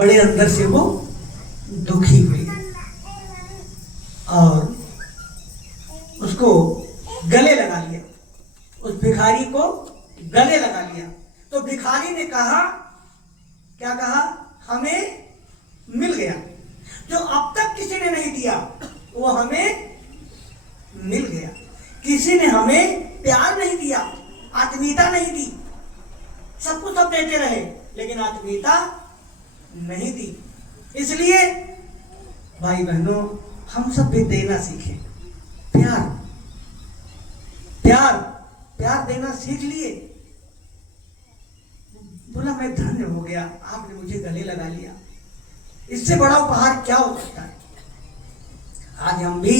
बड़े अंदर से वो दुखी हुई और उसको गले लगा लिया, उस भिखारी को गले लगा लिया। तो भिखारी ने कहा, क्या कहा? हमें मिल गया, जो अब तक किसी ने नहीं दिया वो हमें मिल गया। किसी ने हमें प्यार नहीं दिया, आत्मीयता नहीं दी, सब कुछ सब देते रहे लेकिन आत्मीयता नहीं दी। इसलिए भाई बहनों, हम सब भी देना सीखें, प्यार प्यार प्यार देना सीख लिए। बोला मैं धन्य हो गया, आपने मुझे गले लगा लिया, इससे बड़ा उपहार क्या हो सकता है। आज हम भी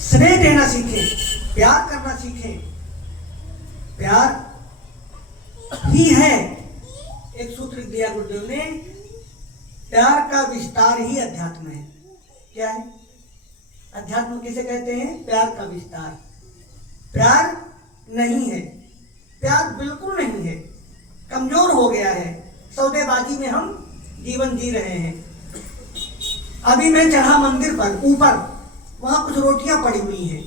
स्नेह देना सीखें, प्यार करना सीखें। प्यार ही है, एक सूत्र दिया गुरुदेव ने, प्यार का विस्तार ही अध्यात्म है। क्या है अध्यात्म? किसे कहते हैं? प्यार का विस्तार। प्यार नहीं है, प्यार बिल्कुल नहीं है, कमजोर हो गया है, सौदेबाजी में हम जीवन जी रहे हैं। अभी मैं चढ़ा मंदिर पर ऊपर, वहां कुछ रोटियां पड़ी हुई हैं,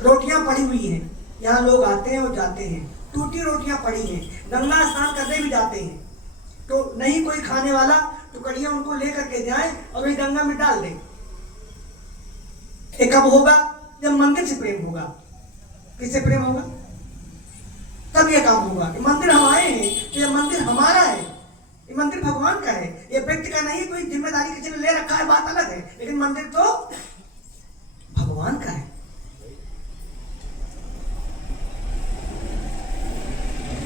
रोटियां पड़ी हुई हैं। यहाँ लोग आते हैं और जाते हैं, टूटी रोटियां पड़ी हैं। गंगा स्नान करने भी जाते हैं तो नहीं कोई खाने वाला, टुकड़ियां उनको लेकर के जाए और वही गंगा में डाल दे। ये कब होगा? जब मंदिर से प्रेम होगा। किससे प्रेम होगा? तब ये काम होगा कि मंदिर हम आए हैं तो ये मंदिर हमारा है, ये मंदिर भगवान का है, ये व्यक्ति का नहीं। कोई जिम्मेदारी किसी ने ले रखा है बात अलग है, लेकिन मंदिर तो भगवान का है।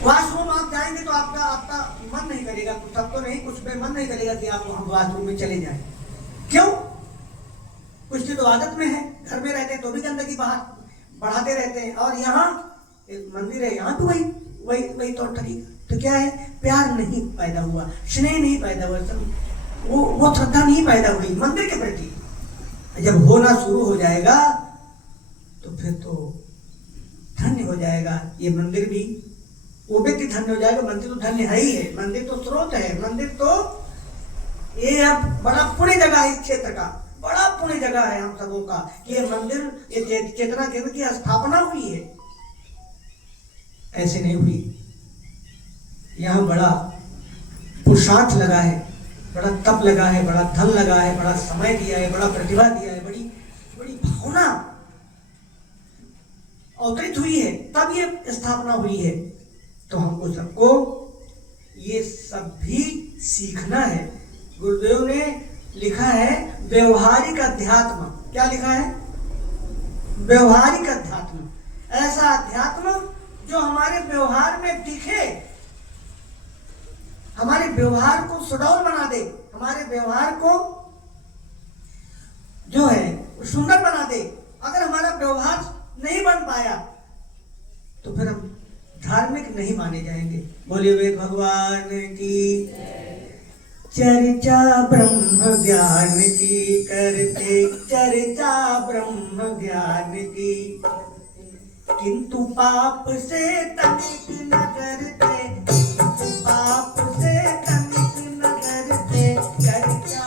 वॉशरूम आप जाएंगे तो आपका मन नहीं करेगा, सबको नहीं, कुछ में मन नहीं करेगा कि आप वहां वॉशरूम में चले जाएं। क्यों? कुछ की तो आदत में है, घर में रहते हैं तो भी गंदगी बाहर बढ़ाते रहते हैं, और यहाँ एक मंदिर है, यहाँ तो वही तौर तरीका। तो क्या है? प्यार नहीं पैदा हुआ, स्नेह नहीं पैदा हुआ, वो श्रद्धा नहीं पैदा हुई मंदिर के प्रति। जब होना शुरू हो जाएगा तो फिर तो धन्य हो जाएगा ये मंदिर भी, वो व्यक्ति धन्य हो जाएगा। मंदिर तो धन्य है ही है, मंदिर तो स्रोत है, मंदिर तो ये अब बड़ा पुण्य जगह है, इस क्षेत्र का बड़ा पुण्य जगह है हम सबों का कि ये मंदिर, ये चेतना केंद्र की स्थापना हुई है। ऐसे नहीं हुई, यहाँ बड़ा पुरुषार्थ लगा है, बड़ा तप लगा है, बड़ा धन लगा है, बड़ा समय दिया है, बड़ा प्रतिभा दिया है, बड़ी बड़ी भावना अवतरित हुई है, तब ये स्थापना हुई है। तो हमको सबको ये सब भी सीखना है। गुरुदेव ने लिखा है व्यवहारिक अध्यात्म। क्या लिखा है? व्यवहारिक अध्यात्म। ऐसा अध्यात्म जो हमारे व्यवहार में दिखे, हमारे व्यवहार को सुडौल बना दे, हमारे व्यवहार को जो है सुंदर बना दे। अगर हमारा व्यवहार नहीं बन पाया तो फिर हम धार्मिक नहीं माने जाएंगे। बोलिए वेद भगवान की। चर्चा ब्रह्म ज्ञान की करते, चर्चा ब्रह्म ज्ञान की, किंतु पाप से तनिक न डरते, किंतु पाप से तनिक न डरते, चर्चा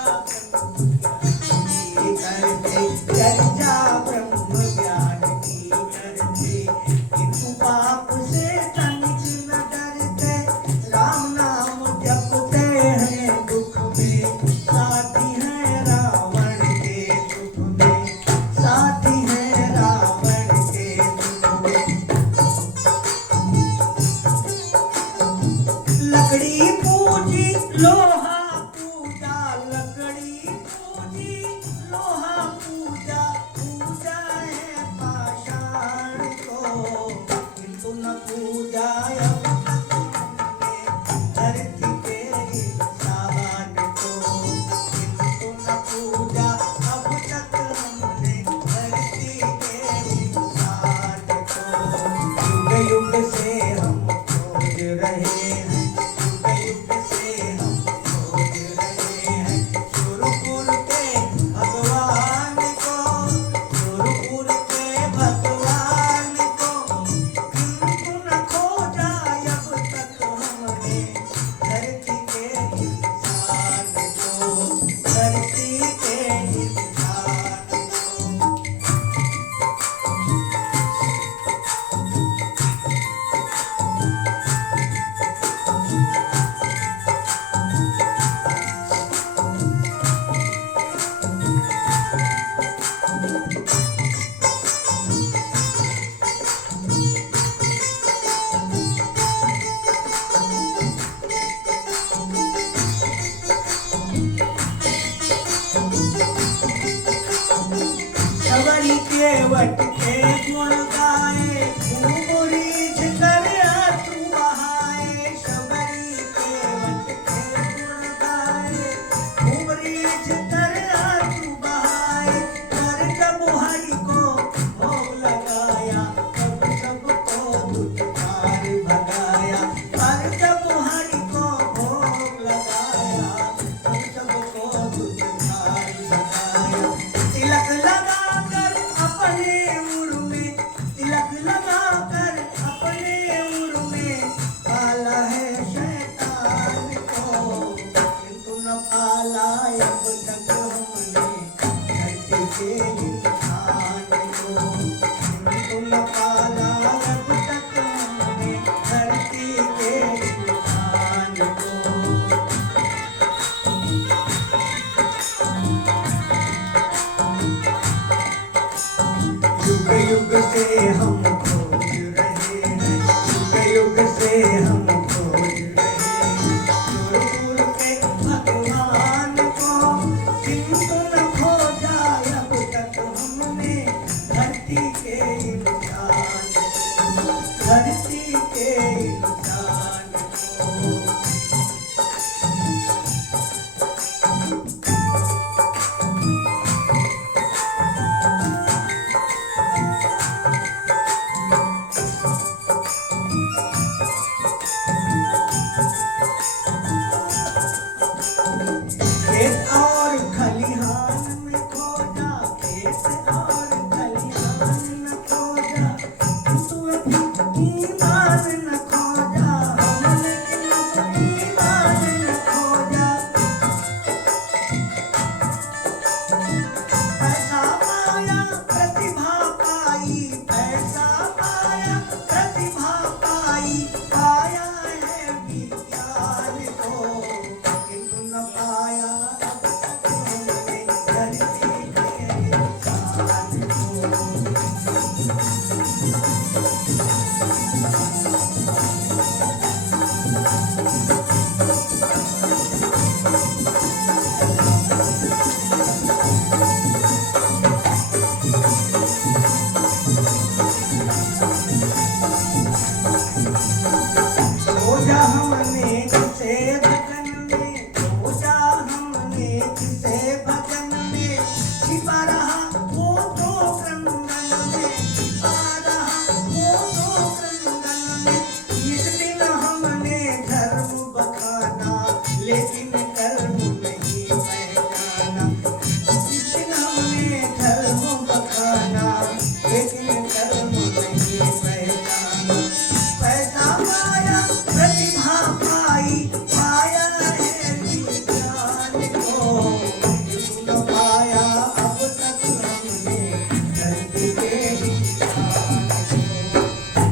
करते, चर्चा ब्रह्म ज्ञान की करते, किंतु पाप से तनिक न डरते, राम नाम जपते हैं दुख में, साथी हैं रावण के सुख में, साथी हैं रावण के सुख में। लकड़ी पूजी लोहा पूजा, लकड़ी पूजी लोहा पूजा, पूजा है पाषाण को, किंतु न पूजा अब धरती के इंसान को, किंतु न पूजा अब तक हमने धरती के इंसान को। युग युग से हम खोज रहे हैं, युग युग से हम खोज रहे हैं, सुरपुर के भगवान को, सुरपुर के भगवान को, किंतु न खोजा अब तक हमने युग से हम खोज रहे हैं, युग से हम खोज रहे हैं सुरपुर के भगवान को, किंतु न खोजा अब तक हमने धरती के इंसान, धरती के इंसान को। खेत और खलिहान में खोजा, खेत और खलिहान में खोजा, किंतु ईमान न खोजा हमने, किंतु ईमान न खोजा। पैसा पाया प्रतिभा पाई, पैसा पाया प्रतिभा पाई, पाया है विज्ञान को, किंतु न पाया अब तक हमने धरती के इंसान को। खोजा हमने जिसे भजन में, खोजा हमने जिसे भजन में, छिपा रहा वो तो क्रंदन में, छिपा रहा वो तो क्रंदन में। इस दिन हमने धर्म बखाना, लेकिन कर्म नहीं पहचाना, इस दिन हमने धर्म बखाना, लेकिन कर्म नहीं पहचाना। पैसा पाया प्रतिभा पाई, पाया है विज्ञान को, किंतु न पाया अब तक हमने धरती के इंसान को,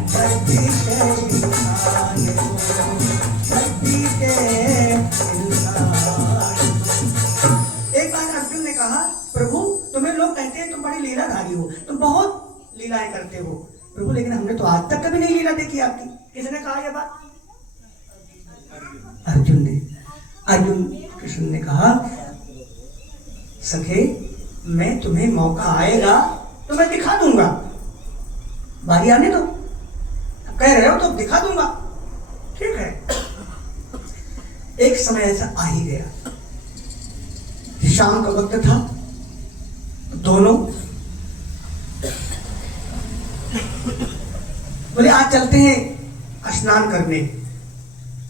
धरती के इंसान को, धरती के इंसान। एक बार अर्जुन ने कहा, प्रभु तुम्हें लोग कहते हैं तुम बड़ी लीलाधारी हो, तुम बहुत लीलाएं करते हो प्रभु, लेकिन हमने तो आज तक कभी नहीं लीला देखी आपकी। किसने कहा यह बात? अर्जुन ने। अर्जुन कृष्ण ने कहा, सखे मैं तुम्हें मौका आएगा तो मैं दिखा दूंगा, बारी आने दो, कह रहे हो तो दिखा दूंगा, ठीक है। एक समय ऐसा आ ही गया, शाम का वक्त था, दोनों बोले आज चलते हैं स्नान करने।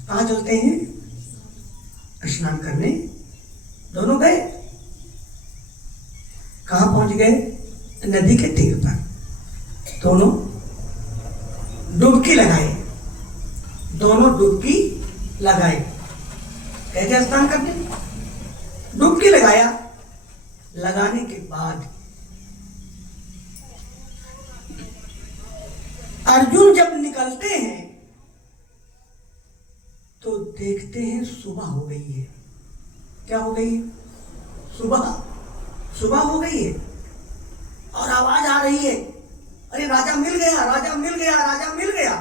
कहाँ चलते हैं? स्नान करने। दोनों गए। कहाँ पहुंच गए? नदी के तीर पर। दोनों डुबकी लगाए, दोनों डुबकी लगाए। कैसे स्नान करने? डुबकी लगाया। लगाने के बाद अर्जुन जब निकलते हैं तो देखते हैं सुबह हो गई है। क्या हो गई है? सुबह, सुबह हो गई है और आवाज आ रही है, अरे राजा मिल गया, राजा मिल गया, राजा मिल गया।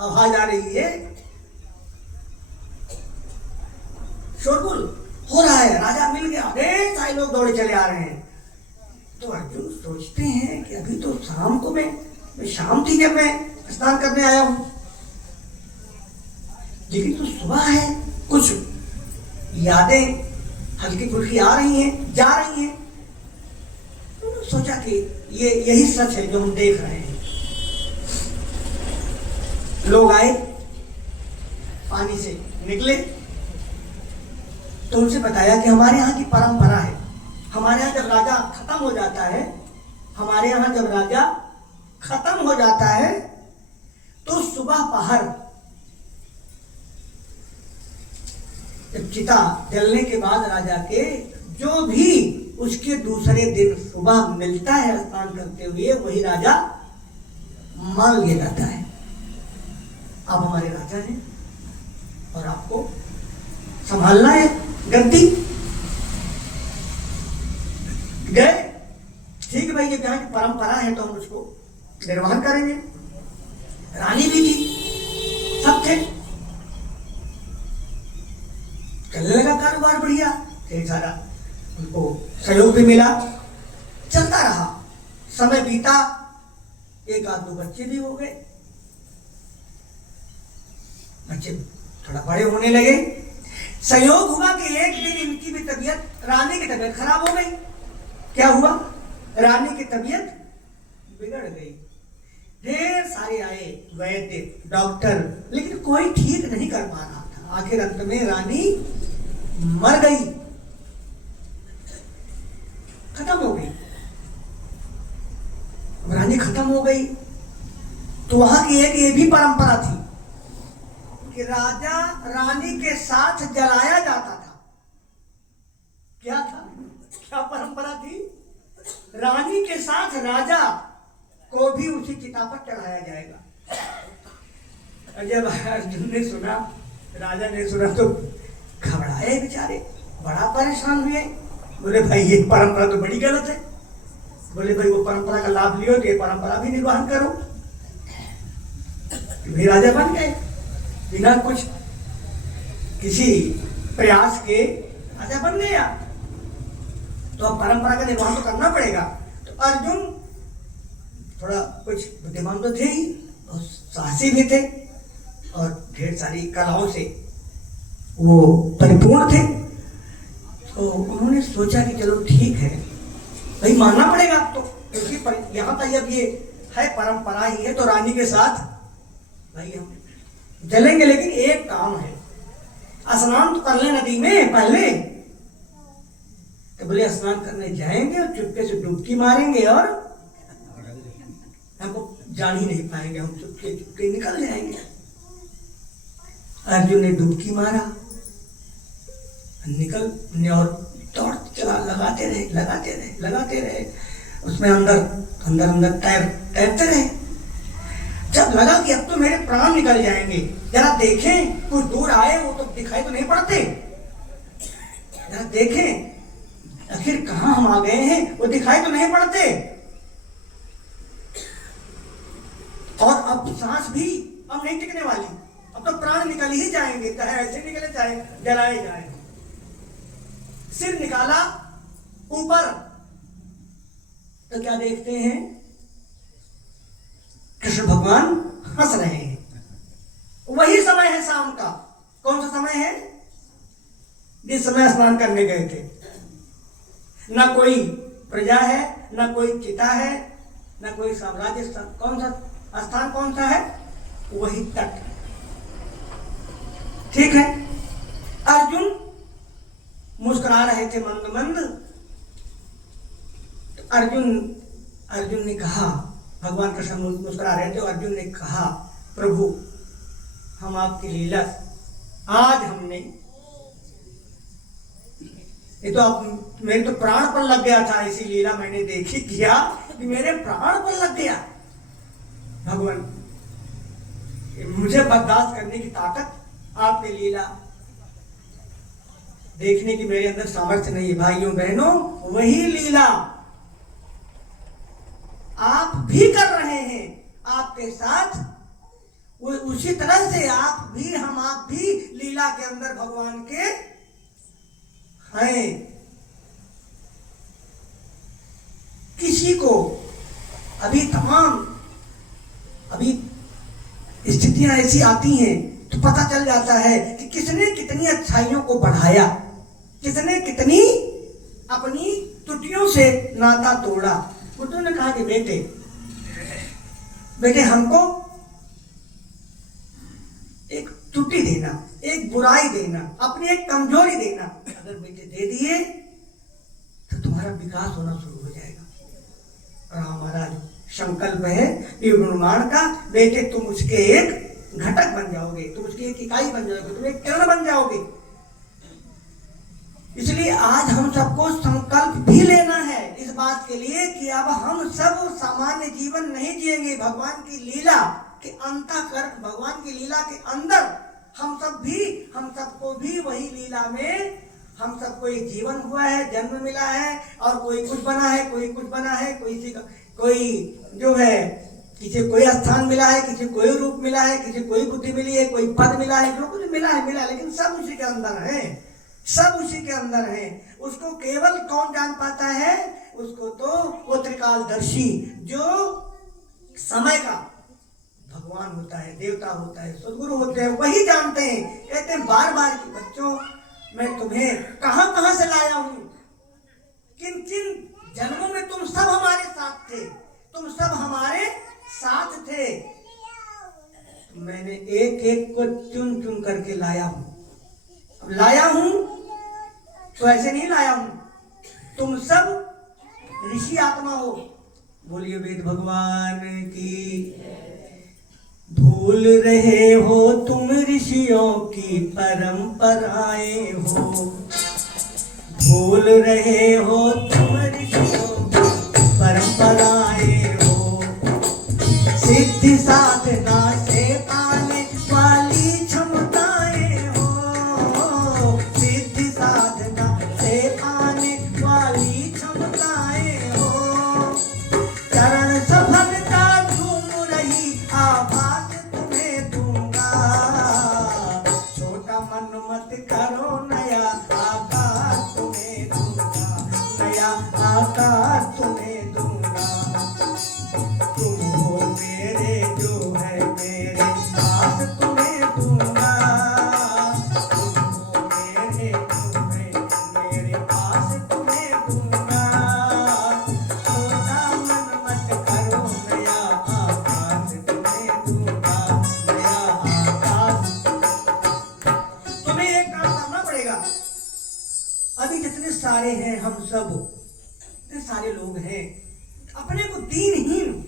आवाज आ रही है, शोरगुल हो रहा है, राजा मिल गया, ढेर सारे लोग दौड़े चले आ रहे हैं। तो अर्जुन सोचते हैं कि अभी तो शाम को मैं शाम थी जब मैं स्नान करने आया हूं, लेकिन तो सुबह है। कुछ यादें हल्की फुल्की आ रही हैं, जा रही हैं। तो सोचा कि ये यही सच है जो हम देख रहे हैं। लोग आए, पानी से निकले तो उनसे बताया कि हमारे यहाँ की परंपरा है, हमारे यहाँ जब राजा खत्म हो जाता है, हमारे यहाँ जब राजा खत्म हो जाता है तो सुबह पहर जब चिता जलने के बाद राजा के जो भी उसके दूसरे दिन सुबह मिलता है स्नान करते हुए, वही राजा मान लिया जाता है। आप हमारे राजा हैं और आपको संभालना है गद्दी। गए, ठीक है भाई, ये यहाँ की परंपरा है तो हम उसको निर्वहन करेंगे। रानी भी थी, सब थे, चलने लगा कारोबार बढ़िया, ढेर सारा उनको सहयोग भी मिला, चलता रहा। समय बीता, एक आध दो बच्चे भी हो गए, बच्चे थोड़ा बड़े होने लगे। संयोग हुआ कि एक दिन इनकी भी तबीयत, रानी की तबीयत खराब हो गई। क्या हुआ? रानी की तबीयत बिगड़ गई। ढेर सारे आए वैद्य, डॉक्टर, लेकिन कोई ठीक नहीं कर पा रहा था। आखिर अंत में रानी मर गई, खत्म हो गई। रानी खत्म हो गई तो वहां की एक ये भी परंपरा थी कि राजा रानी के साथ जलाया जाता था। क्या था? क्या परंपरा थी? रानी के साथ राजा को भी उसी चिता पर चढ़ाया जाएगा। जब अर्जुन ने सुना, राजा ने सुना तो घबराए बेचारे, बड़ा परेशान हुए। बोले भाई ये परंपरा तो बड़ी गलत है। बोले भाई वो परंपरा का लाभ लियो तो ये परंपरा भी निर्वहन करो। भी राजा बन गए बिना कुछ किसी प्रयास के, राजा बन गया तो अब परंपरा का निर्वहन तो करना पड़ेगा। तो अर्जुन थोड़ा कुछ बुद्धिमान तो थे ही और साहसी भी थे और ढेर सारी कलाओं से वो परिपूर्ण थे। तो उन्होंने सोचा कि चलो ठीक है भाई, मानना पड़ेगा अब तो, क्योंकि यहाँ तक अब ये है परंपरा ही है, तो रानी के साथ भाई हम जलेंगे। लेकिन एक काम है, स्नान तो कर ले नदी में पहले। तो बोले स्नान करने जाएंगे और चुपके से डुबकी मारेंगे और हमको जान ही नहीं पाएंगे, हम चुपके चुपके निकल जाएंगे। अर्जुन ने डुबकी मारा, निकल और दौड़ चला, लगाते रहे उसमें अंदर तैरते रहे। जब लगा कि अब तो मेरे प्राण निकल जाएंगे, जरा देखें, कुछ दूर आए, वो तो दिखाई तो नहीं पड़ते, जरा देखें आखिर कहां हम आ गए हैं, वो दिखाई तो नहीं पड़ते। और अब सांस भी अब नहीं टिकने वाली, अब तो प्राण निकल ही जाएंगे, चाहे ऐसे निकले चाहे जलाए जाए। सिर निकाला ऊपर तो क्या देखते हैं? कृष्ण भगवान हंस रहे हैं। वही समय है शाम का। कौन सा समय है? जिस समय स्नान करने गए थे। ना कोई प्रजा है, ना कोई चिता है, ना कोई साम्राज्य स्थान। कौन सा स्थान? कौन सा है? वही तट। ठीक है। अर्जुन मुस्कुरा रहे थे मंद मंद। अर्जुन ने कहा, भगवान कृष्ण मुस्कुरा रहे थे, अर्जुन ने कहा, प्रभु हम आपकी लीला आज हमने, ये तो आप मेरे तो प्राण पर लग गया था, इसी लीला मैंने देखी किया कि मेरे प्राण पर लग गया। भगवान मुझे बर्दाश्त करने की ताकत, आपने लीला देखने की मेरे अंदर सामर्थ्य नहीं है। भाइयों बहनों, वही लीला आप भी कर रहे हैं, आपके साथ वो उसी तरह से आप भी लीला के अंदर भगवान के हैं। किसी को अभी स्थितियां ऐसी आती हैं तो पता चल जाता है कि किसने कितनी अच्छाइयों को बढ़ाया, किसने कितनी अपनी त्रुटियों से नाता तोड़ा। बुद्धू ने कहा कि बेटे हमको एक त्रुटि देना, एक बुराई देना, अपनी एक कमजोरी देना। अगर बेटे दे दिए तो तुम्हारा विकास होना शुरू हो जाएगा। और हमारा जो संकल्प है ये गुणमान का, बेटे तुम उसके एक घटक बन जाओगे, तुम उसकी एक इकाई बन जाओगे, तुम एक किरण बन जाओगे। इसलिए आज हम सबको संकल्प भी लेना है इस बात के लिए कि अब हम सब सामान्य जीवन नहीं जिएंगे। भगवान की लीला के अंतःकरण, भगवान की लीला के अंदर हम सबको भी वही लीला में हम सबको एक जीवन हुआ है, जन्म मिला है, और कोई कुछ बना है, कोई कुछ बना है, कोई जो है किसी को कोई स्थान मिला है, किसी को कोई रूप मिला है, किसी को कोई बुद्धि मिली है, कोई पद मिला है, जो कुछ मिला है, लेकिन सब उसी के अंदर है, सब उसी के अंदर है। उसको केवल कौन जान पाता है? उसको तो वो त्रिकालदर्शी जो समय का भगवान होता है, देवता होता है, सदगुरु होते हैं, वही जानते हैं। कहते हैं बार बार कि बच्चों मैं तुम्हें कहां कहां से लाया हूं, किन किन जन्मों में तुम सब हमारे साथ थे, तुम सब हमारे साथ थे। मैंने एक एक को चुन चुन करके लाया हूं। अब लाया हूं तो ऐसे नहीं लाया हूं, तुम सब ऋषि आत्मा हो। बोलिए वेद भगवान की। भूल रहे हो तुम ऋषियों की परंपराएं हो, भूल रहे हो तुम ऋषियों की परंपराएं हो। सिद्धि साधना से पाने वाली क्षमताएं हो, सिद्धि साधना से पाने वाली क्षमताएं हो। चरण सफलता झूम रही आवाज तुम्हें दूंगा, छोटा मन मत करो नया आकार तुम्हें दूंगा, नया आकार तुम्हें दूंगा। तुम हो मेरे जो है मेरे पास तुम्हें दूंगा, तुम हो मेरे जो है मेरे पास तुम्हें दूंगा। छोटा मन मत करो नया आकाश तुम्हें दूंगा, नया आकाश। तुम्हें एक काम करना पड़ेगा। अभी जितने सारे हैं हम सब, इतने सारे लोग हैं, अपने को दीनहीन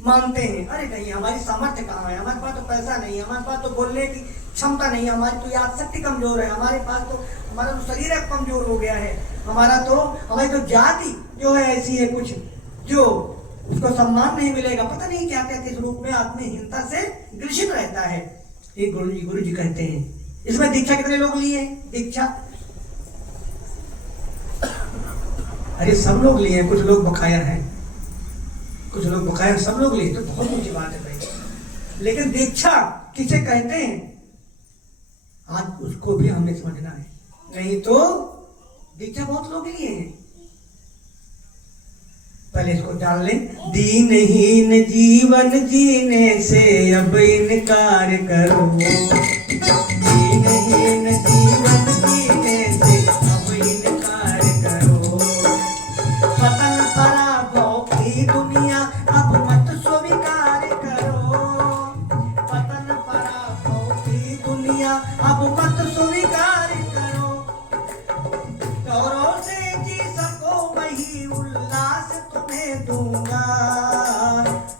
मानते हैं। अरे नहीं हमारी सामर्थ्य कहाँ है, हमारे पास तो पैसा नहीं है, हमारे पास तो बोलने की क्षमता नहीं है, हमारी तो याद शक्ति कमजोर है, हमारे पास तो हमारा तो शरीर कमजोर हो गया है, हमारी तो जाति जो है ऐसी है कुछ जो उसको सम्मान नहीं मिलेगा। पता नहीं क्या क्या किस रूप में आत्महीनता से ग्रसित रहता है। ये गुरु जी कहते हैं। इसमें दीक्षा कितने लोग लिए हैं? दीक्षा अरे सब लोग लिए हैं, कुछ लोग बकाया हैं, कुछ लोग बकाया, सब लोग लिए तो बहुत ऊंची बात है भाई। लेकिन दीक्षा किसे कहते हैं आज उसको भी हमें समझना है, नहीं तो दीक्षा बहुत लोग लिए हैं। पहले इसको जान लें। दीनहीन जीवन जीने से अब इनकार करो, दीनहीन जीवन जीने से अब इनकार करो। पतन पराभव की दुनिया अब मत स्वीकार करो, पतन पराभव की दुनिया अब मत स्वीकार करो। गौरव से जी सको वही उल्लास तुम्हें दूंगा,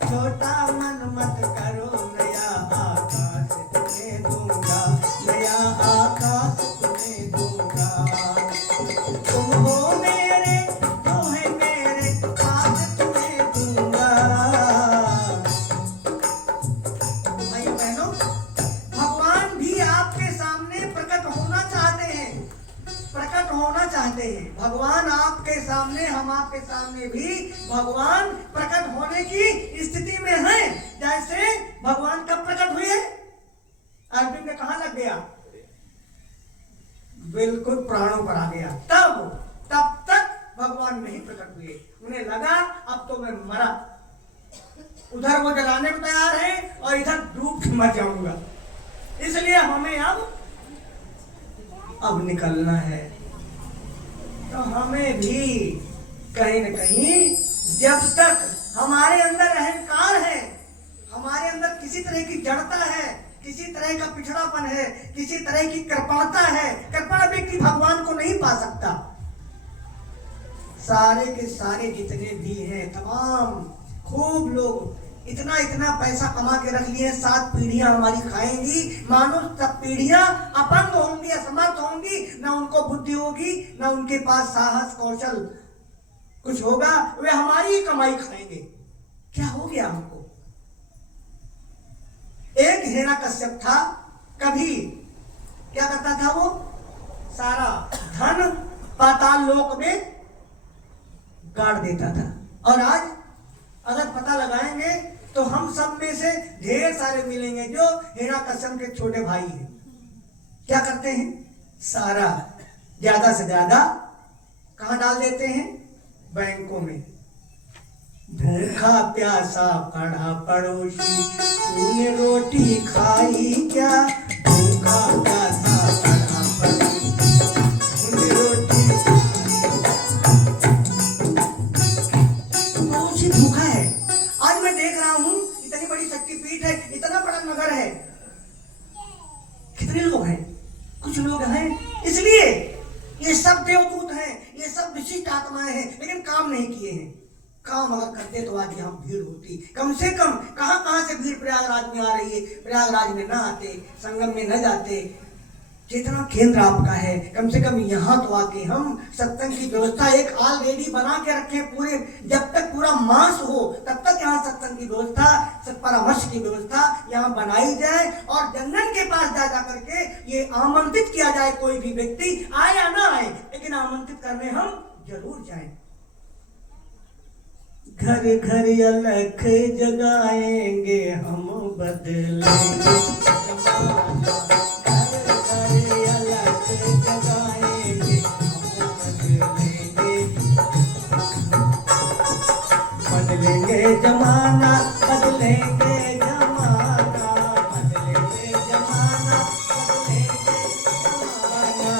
छोटा मन मत करो नया आकाश तुम्हें दूंगा, नया आकाश तुम्हें दूंगा। तुम हो मेरे जो है मेरे पास तुम्हें दूंगा। भाई बहनों, भगवान भी आपके सामने प्रकट होना चाहते हैं, प्रकट होना चाहते हैं। भगवान आपके सामने, हम आपके सामने भी भगवान प्रकट होने की स्थिति में हैं। जैसे भगवान कब प्रकट हुए? अर्जुन ने कहां लग गया? बिल्कुल प्राणों पर आ गया। तब तक भगवान नहीं प्रकट हुए। उन्हें लगा अब तो मैं मरा, उधर वो जलाने को तैयार है और इधर डूब के मर जाऊंगा, इसलिए हमें अब निकलना है। तो हमें भी कहीं न कहीं, जब तक हमारे अंदर अहंकार है, हमारे अंदर किसी तरह की जड़ता है, किसी तरह का पिछड़ापन है, किसी तरह की कृपणता है, कृपण व्यक्ति भगवान को नहीं पा सकता। सारे के सारे जितने भी हैं, तमाम खूब लोग इतना इतना पैसा कमा के रख लिए, 7 पीढ़ियां हमारी खाएंगी, मानो सब पीढ़ियां अपंग होंगी, असमर्थ होंगी, ना उनको बुद्धि होगी, ना उनके पास साहस कौशल कुछ होगा, वे हमारी कमाई खाएंगे। क्या हो गया हमको? एक हिरण्यकश्यप था, कभी क्या करता था वो? सारा धन पाताल लोक में गाड़ देता था। और आज अगर पता लगाएंगे तो हम सब में से ढेर सारे मिलेंगे जो हिरण्यकश्यप के छोटे भाई हैं। क्या करते हैं? सारा ज्यादा से ज्यादा कहाँ डाल देते हैं? बैंकों में। भूखा प्यासा पड़ा पड़ोसी, तूने रोटी खाई क्या? भूखा प्यासा पड़ा पड़ोसी, तूने रोटी पड़ोसी भूखा है। आज मैं देख रहा हूं इतनी बड़ी शक्तिपीठ है, इतना बड़ा नगर है, कितने लोग हैं? कुछ लोग हैं। इसलिए ये सब देवदूत हैं, ये सब विशिष्ट आत्माएं हैं, लेकिन काम नहीं किए हैं। काम अगर करते तो आज यहाँ भीड़ होती। कम से कम कहाँ से भीड़ प्रयागराज में आ रही है। प्रयागराज में न आते, संगम में न जाते। जितना केंद्र आपका है, कम से कम यहाँ तो आके हम सत्संग की व्यवस्था एक ऑलरेडी बना के रखे। पूरे जब तक पूरा मास हो तब तक यहाँ सत्संग की व्यवस्था, परामर्श की व्यवस्था यहाँ बनाई जाए और जनन के पास जा करके ये आमंत्रित किया जाए। कोई भी व्यक्ति आए या ना आए, लेकिन आमंत्रित करने हम जरूर जाएं। घर घर अलख जगाएंगे हम, बदलेंगे जमाना। घर घर अलख जगाएंगे हम, बदलेंगे जमाना, बदलेंगे जमाना, बदलेंगे जमाना, बदलेंगे जमाना।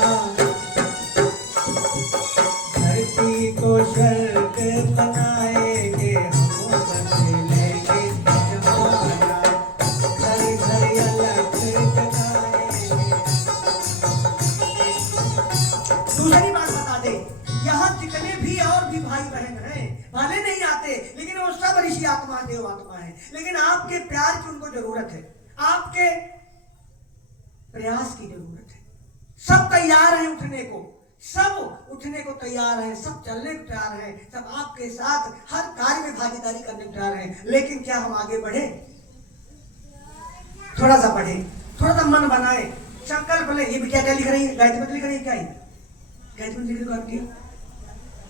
धरती को स्वर्ग बनाएंगे हम, बदलेंगे जमाना। घर घर अलग जगाएंगे। दूसरी बात बता दे, यहाँ जितने भी और भी भाई बहन हैं, भले नहीं आते, लेकिन वो सब ऋषि आत्मा, देव आत्मा है। लेकिन आपके प्यार की उनको जरूरत है, आपके प्रयास की जरूरत है। सब तैयार हैं उठने को, सब उठने को तैयार है, सब चलने को तैयार है, सब आपके साथ हर कार्य में भागीदारी करने को तैयार है। लेकिन क्या हम आगे बढ़े? थोड़ा सा बढ़े, थोड़ा सा मन बनाए, संकल्प ले। ये भी क्या क्या लिख रही है? गायत्री मंत्र लिख रही है। क्या है गायत्री मंत्र लिख रही है?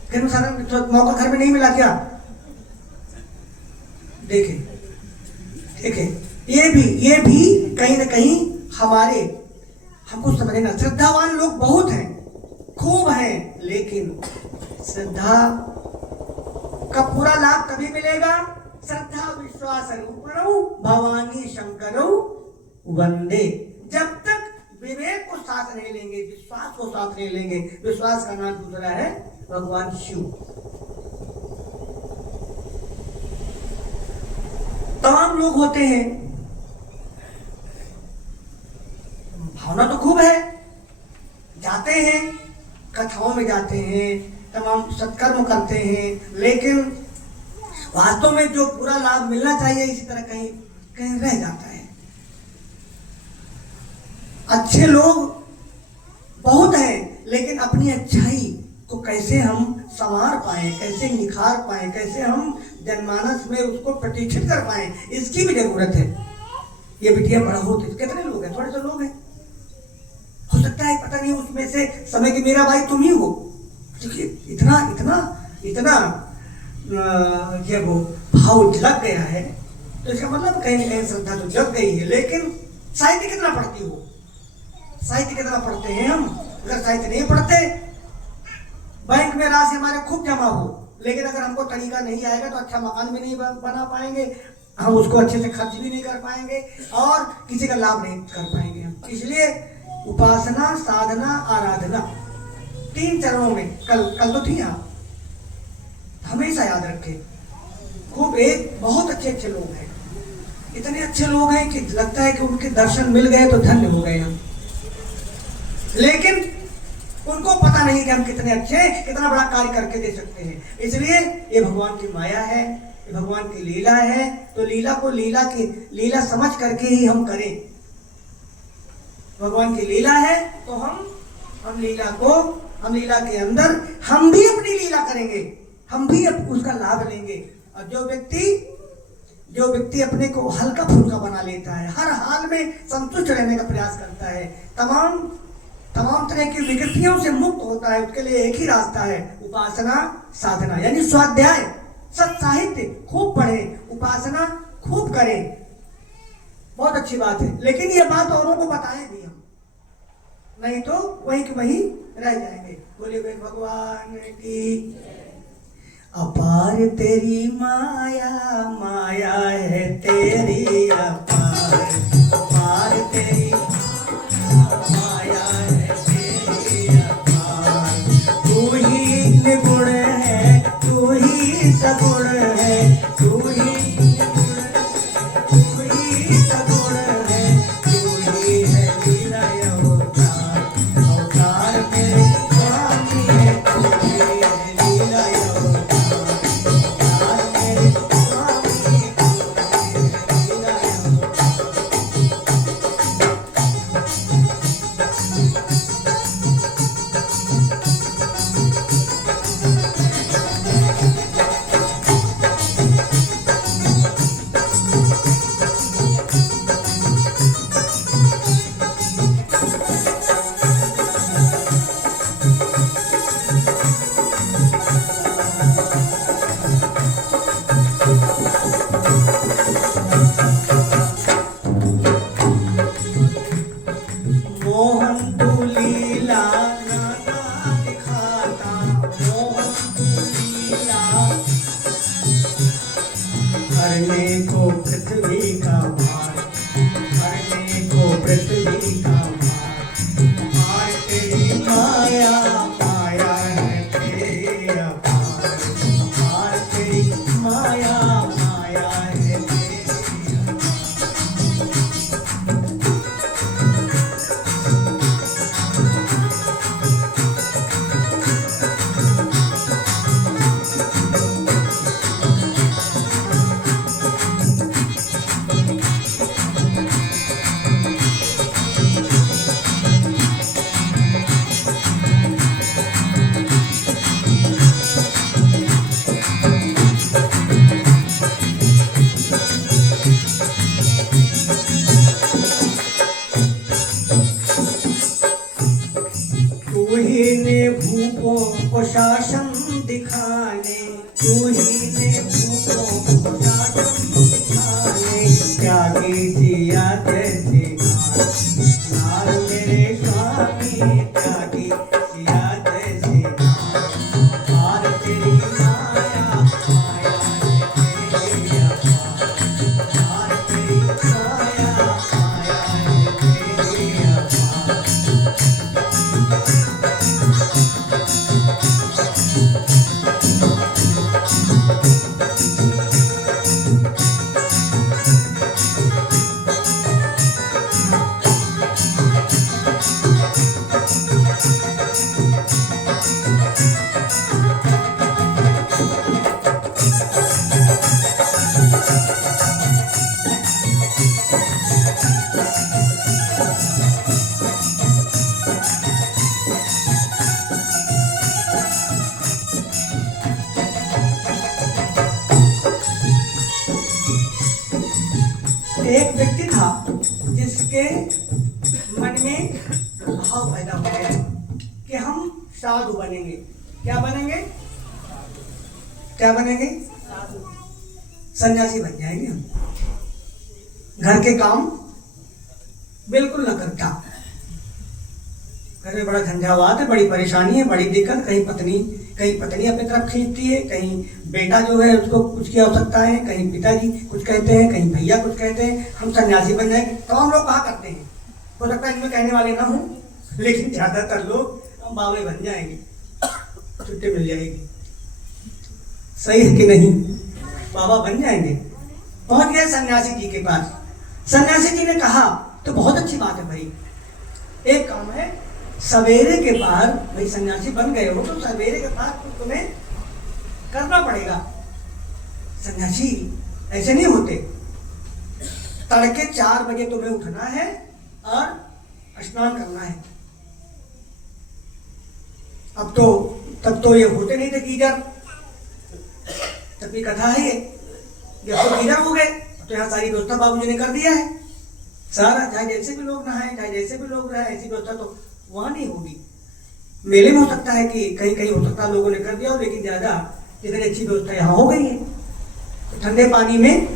घर में सारा मौका घर में नहीं मिला क्या? देखे देखे, ये भी कहीं ना कहीं हमारे, हमको समझना। श्रद्धावान लोग बहुत हैं, खूब हैं, लेकिन श्रद्धा का पूरा लाभ तभी मिलेगा। श्रद्धा विश्वास रूपणौ भवानी शंकरौ वंदे। जब तक विवेक को साथ नहीं लेंगे, विश्वास को साथ नहीं लेंगे, विश्वास का नाम दूसरा है भगवान शिव। तमाम लोग होते हैं, भावना तो खूब है, जाते हैं, कथाओं में जाते हैं, तमाम सत्कर्म करते हैं, लेकिन वास्तव में जो पूरा लाभ मिलना चाहिए इसी तरह कहीं कहीं रह जाता है। अच्छे लोग बहुत हैं, लेकिन अपनी अच्छाई को कैसे हम संवार पाए, कैसे निखार पाए, कैसे हम जनमानस में उसको प्रतिष्ठित कर पाए, इसकी भी जरूरत है। ये बिटिया बड़ा होती, कितने लोग हैं? थोड़े से लोग हैं, हो सकता है पता नहीं उसमें से समय की मेरा भाई तुम ही हो। देखिए इतना इतना इतना ये वो भाव लग गया है, तो इसका मतलब कहीं ना कहीं श्रद्धा तो जग गई है। लेकिन साहित्य कितना पढ़ती हो? साहित्य कितना पढ़ते हैं हम? अगर साहित्य नहीं पढ़ते, बैंक में राशि हमारे खूब जमा हो, लेकिन अगर हमको तरीका नहीं आएगा तो अच्छा मकान भी नहीं बना पाएंगे, हम उसको अच्छे से खर्च भी नहीं कर पाएंगे और किसी का लाभ नहीं कर पाएंगे हम। इसलिए उपासना, साधना, आराधना, 3 चरणों में कल तो थी आप, हमेशा याद रखें। खूब एक बहुत अच्छे लोग हैं, इतने अच्छे लोग हैं कि लगता है कि उनके दर्शन मिल गए तो धन्य हो गए हम। लेकिन उनको पता नहीं कि हम कितने अच्छे, कितना बड़ा कार्य करके दे सकते हैं। इसलिए ये भगवान की माया है, ये भगवान की लीला है। तो लीला को लीला समझ करके ही हम करें। भगवान की लीला है तो हम लीला के अंदर हम भी अपनी लीला करेंगे, हम भी उसका लाभ लेंगे। और जो व्यक्ति अपने को हल्का फुल्का बना लेता है, हर हाल में संतुष्ट रहने का प्रयास करता है, तमाम तरह की विकृतियों से मुक्त होता है, उसके लिए एक ही रास्ता है, उपासना, साधना। यानी स्वाध्याय, सत साहित्य खूब पढ़े, उपासना खूब करें, बहुत अच्छी बात है। लेकिन ये बात औरों को बताएं भी हम, नहीं तो वहीं के वहीं रह जाएंगे। बोले भगवान की। अपार तेरी माया, माया है तेरी अपार, अपार तेरी माया है तेरी अपार। तू ही निगुण है, तू ही सगुण है, तू ही सगुण है, तू ही है लीला अवतार, अवतार मेरे स्वामी है, तू ही है लीला अवतार, अवतार मेरे स्वामी है, तू ही है लीला अवतार। मोहन तू लीला नाना दिखाता, मोहन तू लीला हरने को पृथ्वी का भार, हरने को पृथ्वी का भार। भार तेरी माया, माया है तेरी अपार, भार तेरी माया, माया है तेरी अपार। तू ही ने भूपों को शासन दिखाने, तू ही ने भूपों को शासन दिखाने, त्यागी सिया जैसे नार, नार मेरे स्वामी त्यागी सिया जैसे नार। पार तेरी माया, माया है तेरी अपार, पार तेरी माया, माया है तेरी अपार। एक व्यक्ति था जिसके मन में भाव पैदा हो गया कि हम साधु बनेंगे। क्या बनेंगे? क्या बनेंगे? सन्यासी बन जाएंगे हम। घर के काम बिल्कुल न करता, घर में बड़ा झंझावात है, बड़ी परेशानी है, बड़ी दिक्कत। कहीं पत्नी अपनी तरफ खींचती है, कहीं बेटा जो है उसको कुछ की आवश्यकता है, कहीं पिताजी कुछ कहते हैं, कहीं भैया कुछ कहते हैं। हम सन्यासी बन जाएंगे। तो हम लोग कहा करते हैं, हो सकता है इनमें कहने वाले ना हो, लेकिन ज्यादातर लोग हम बाबे बन जाएंगे, छुट्टी मिल जाएगी। सही है कि नहीं? बाबा बन जाएंगे। पहुंच गए सन्यासी जी के पास। सन्यासी जी ने कहा तो बहुत अच्छी बात है भाई, एक काम है, सवेरे के बाद, भाई सन्यासी बन गए हो तो सवेरे के बाद कुछ तुम्हें करना पड़ेगा। सन्यासी ऐसे नहीं होते। तड़के 4 बजे तुम्हें उठना है और स्नान करना है। तब तो ये होते नहीं थे गीजर, तब भी कथा है ये, जब तो गीजर हो गए तो यहाँ सारी व्यवस्था बाबूजी ने कर दिया है सारा। चाहे जैसे भी लोग नहाए, चाहे जैसे भी लोग रहे, ऐसी व्यवस्था तो वहां नहीं होगी। मेले में हो सकता है कि कहीं कहीं हो सकता है लोगों ने कर दिया हो, लेकिन ज्यादा इतनी अच्छी व्यवस्था यहाँ हो गई है। तो ठंडे पानी में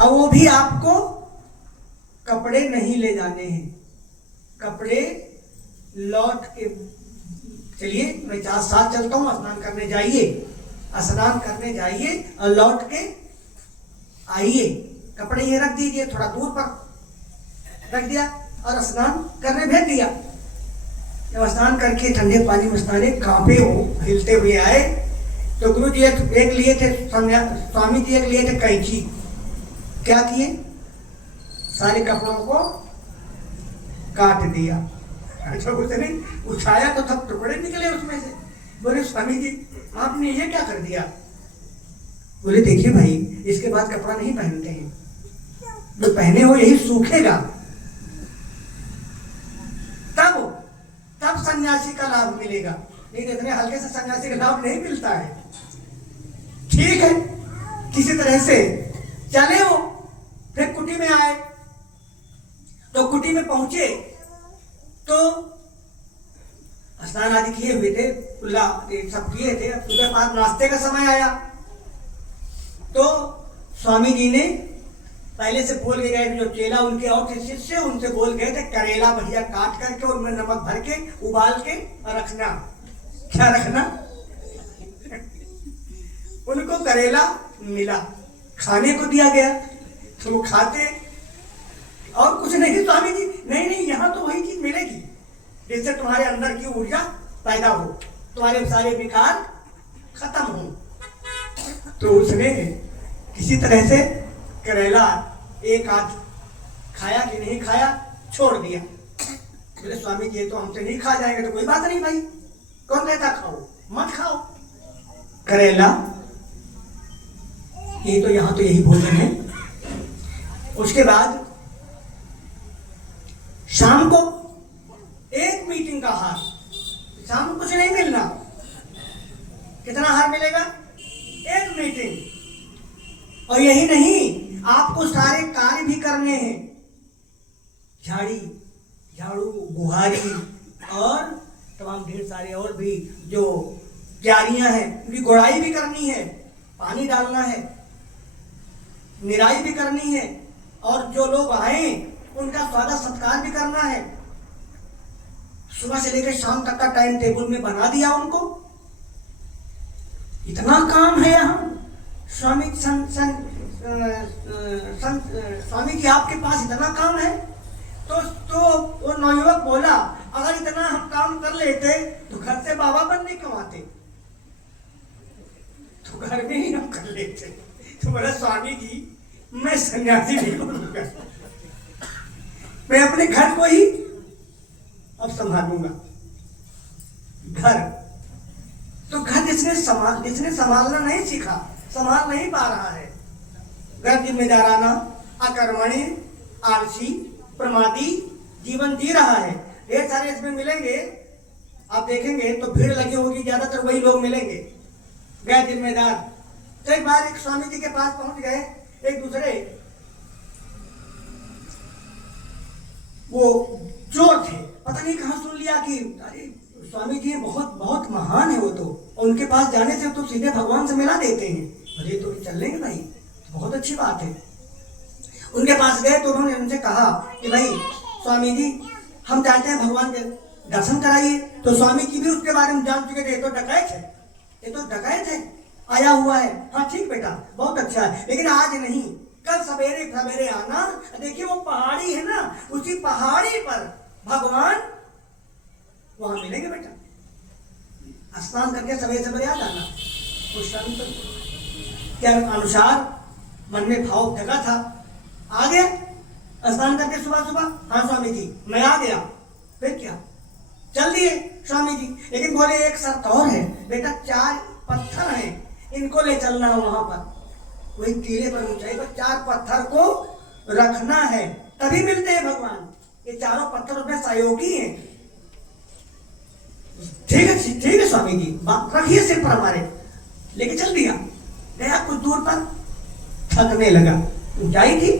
अब वो भी आपको कपड़े नहीं ले जाने हैं, कपड़े लौट के चलिए, मैं साथ चलता हूँ, स्नान करने जाइए, स्नान करने जाइए और लौट के आइए, कपड़े ये रख दीजिए, थोड़ा दूर पर रख दिया और स्नान करने भेज दिया। जब स्नान करके ठंडे पानी में स्नान कांपे हो, हिलते हुए आए, तो गुरु जी एक लिए थे, स्वामी जी एक लिए थे कैंची। क्या किए? सारे कपड़ों को काट दिया। अच्छा, उसने उठाया तो सब टुकड़े निकले उसमें से। बोले स्वामी जी आपने ये क्या कर दिया? बोले देखिए भाई, इसके बाद कपड़ा नहीं पहनते हैं, जो पहने हो यही सूखेगा, तब सन्यासी का लाभ मिलेगा, नहीं तो इतने हल्के से सन्यासी का लाभ नहीं मिलता है। ठीक है, किसी तरह से चले हो, फिर कुटी में आए, तो कुटी में पहुंचे तो स्नान आदि किए हुए थे, कुल्ला सब किए थे। सुबह बाद नाश्ते का समय आया तो स्वामी जी ने पहले से बोल के गए, जो चेला उनके और थे शिष्य, उनसे बोल गए थे करेला बढ़िया काट करके उनमें नमक भर के उबाल के रखना। क्या रखना? उनको करेला मिला, खाने को दिया गया तो वो खाते, और कुछ नहीं। स्वामी जी नहीं, यहाँ तो वही चीज मिलेगी जिससे तुम्हारे अंदर की ऊर्जा पैदा हो, तुम्हारे सारे विकार खत्म हो। तो उसने किसी तरह से करेला एक आध खाया कि नहीं खाया, छोड़ दिया। बोले स्वामी जी तो हमसे नहीं खा जाएगा, तो कोई बात नहीं भाई, कौन कहता खाओ, मत खाओ करेला, ये तो यहाँ तो यही भोजन है। उसके बाद शाम को एक मीटिंग का हार, शाम को कुछ नहीं मिलना, कितना हार मिलेगा? एक मीटिंग। और यही नहीं, आपको सारे कार्य भी करने हैं, झाड़ू बुहारी और तमाम ढेर सारे और भी जो क्यारियां हैं उनकी गोड़ाई भी करनी है, पानी डालना है, निराई भी करनी है, और जो लोग आए उनका स्वागत सत्कार भी करना है। सुबह से लेकर शाम तक का टाइम टेबल में बना दिया उनको। इतना काम है यहाँ। स्वामी स्वामी जी आपके पास इतना काम है? तो वो नवयुवक बोला, अगर इतना हम काम कर लेते तो घर से बाबा बन नहीं कमाते, तो घर में ही हम कर लेते। तो बोला स्वामी जी मैं सन्यासी नहीं बनूंगा, मैं अपने घर को ही अब संभालूंगा। घर तो घर जिसने संभालना नहीं सीखा, संभाल नहीं पा रहा है, घर जिम्मेदाराना, अकर्मण्य, आलसी, प्रमादी जीवन जी रहा है। ढेर सारे इसमें मिलेंगे, आप देखेंगे तो भीड़ लगी होगी, ज्यादातर वही लोग मिलेंगे गैर जिम्मेदार। तो एक बार एक स्वामी जी के पास पहुंच गए, एक दूसरे वो चोर थे, पता नहीं कहां सुन लिया कि अरे स्वामी जी बहुत बहुत महान है वो तो, उनके पास जाने से तो सीधे भगवान से मिला देते हैं। अरे तो चल लेंगे भाई, बहुत अच्छी बात है। उनके पास गए तो उन्होंने उनसे कहा कि भाई स्वामी जी हम चाहते हैं भगवान के दर्शन कराइए। तो स्वामी जी भी उसके बारे में जान चुके थे, ये तो डकैत है, आया हुआ है। हाँ ठीक बेटा, बहुत अच्छा है, लेकिन आज नहीं, कल सवेरे आना। देखिए वो पहाड़ी है ना, उसी पहाड़ी पर भगवान वहां मिलेंगे बेटा, स्नान करके सवेरे आ जाना। उस समय क्या अनुसार मन में भाव जगा था, आ गया स्नान करके सुबह। हाँ स्वामी जी मैं आ गया। फिर क्या, चल दिए स्वामी जी, लेकिन बोले एक शर्त और है बेटा, 4 पत्थर हैं, इनको ले चलना है वहां पर, वही टीले पर ऊंचाई पर 4 पत्थर को रखना है, तभी मिलते हैं भगवान। ये चारों पत्थर उसमें सहयोगी हैं। ठीक है स्वामी जी, बात रखिए सिर पर हमारे। लेके चल दिया, गया कुछ दूर पर, थकने लगा, ऊंचाई थी।